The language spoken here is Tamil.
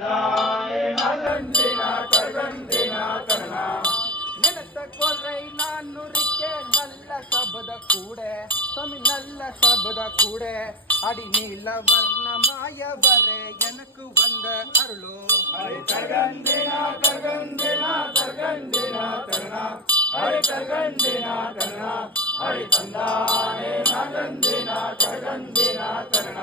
ತಂದಾನೆ ನಗಂದಿನ ತಗಂದಿನ ತರಣ ನೆನಸ ಕೊರ್ರೈ ನಾನು ರಿಕ್ಕೆ நல்ல சபத கூட சுவாமி நல்ல சபத கூட அடி நீல வர்ணமாயவரே எனக்கு வந்த அருளோ ஹரி தகந்தின தகந்தின தகந்தின தரண ஹரி தகந்தின தரண ஹரி தந்தானே நகந்தின தகந்தின தரண